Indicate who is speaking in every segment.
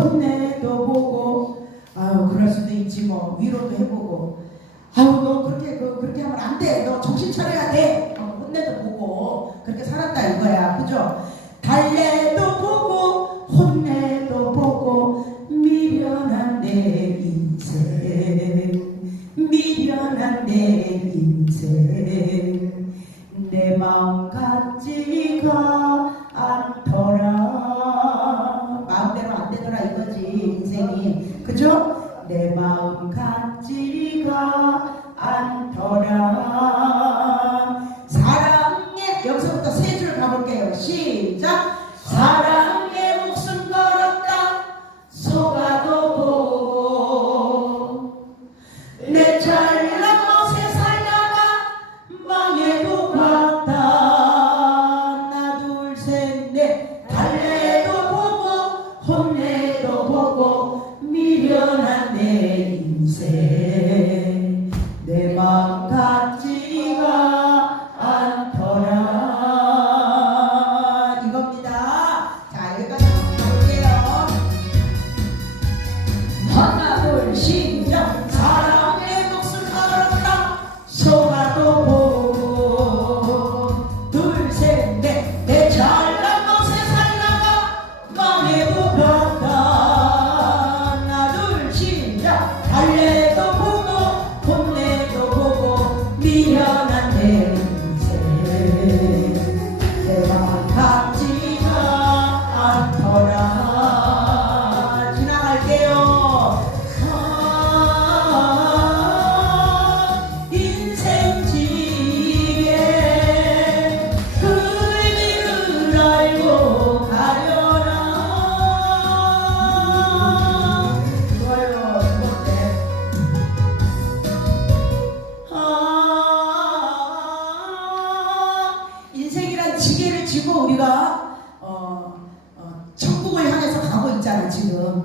Speaker 1: 혼내도 보고 아유 그럴 수도 있지 뭐. 위로도 해보고. 아유 너 그렇게 그, 그렇게 하면 안돼. about you can't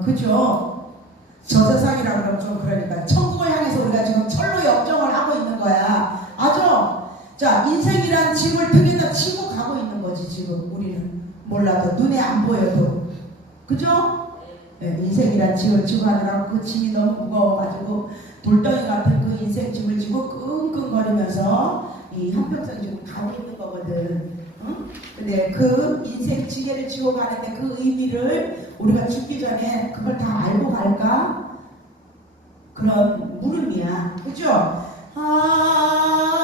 Speaker 1: 그죠? 저 세상이라 그러면 좀 그러니까 천국을 향해서 우리가 지금 철로 역정을 하고 있는 거야. 아죠? 자, 인생이란 집을 등에다 치고 가고 있는 거지 지금 우리는 몰라도 눈에 안 보여도 그죠? 네, 인생이란 집을 지고 하느라고 그 짐이 너무 무거워가지고 돌덩이 같은 그 인생 짐을 지고 끙끙거리면서 이 한평생 지금 가고 있는 거거든. 근데 그 인생 지게를 지고 가는데 그 의미를 우리가 죽기 전에 그걸 다 알고 갈까? 그런 물음이야. 그죠? 아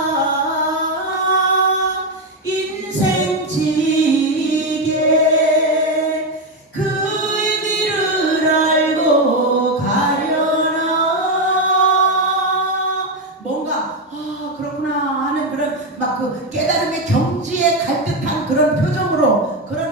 Speaker 1: 그러므로 그런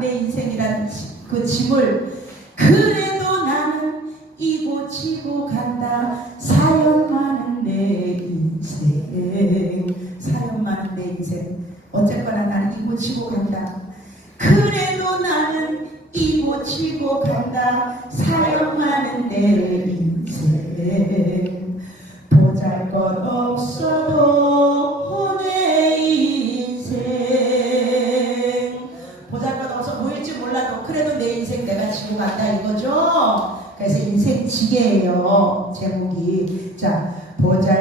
Speaker 1: 내 인생이란 지- 그 짐을 그래도 나는 이고 지고 간다. 사연 많은 내 인생. 사연 많은 내 인생. 어쨌거나 나는 이고 지고 간다. 그래도 나는 이고 지고 간다. 사연 많은 내 인생. 보잘 것 없어 지게예요. 제목이. 자 보잘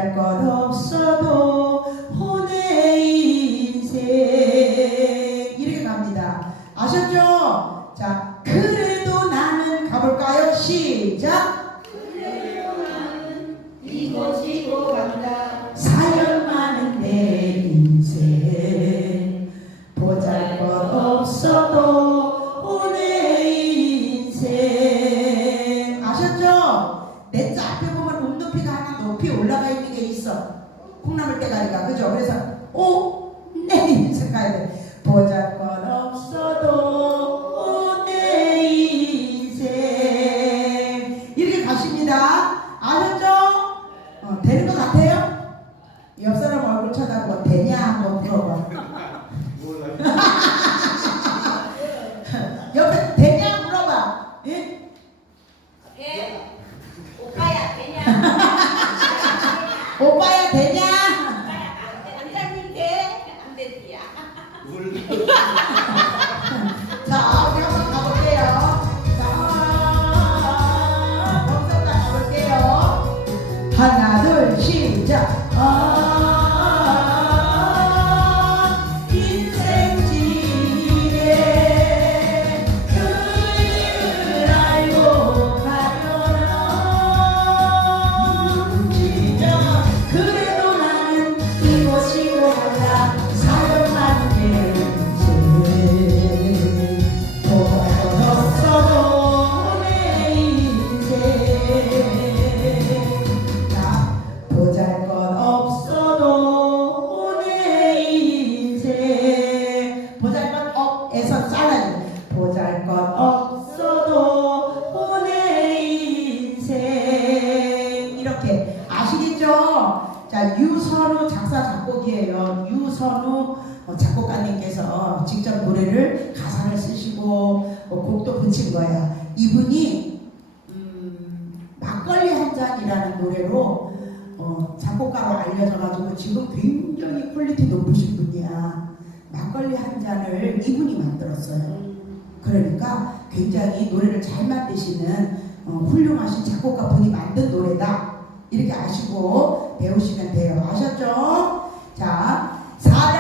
Speaker 1: 작사 작곡이에요 유선우 어, 작곡가님께서 직접 노래를 가사를 쓰시고 어, 곡도 붙인 거예요 이분이 음, 막걸리 한 잔이라는 노래로 어, 작곡가로 알려져가지고 지금 굉장히 퀄리티 높으신 분이야. 막걸리 한 잔을 이분이 만들었어요. 그러니까 굉장히 노래를 잘 만드시는 어, 훌륭하신 작곡가 분이 만든 노래다. 이렇게 아시고 배우시면 돼요. 아셨죠? 자, 4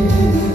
Speaker 1: you.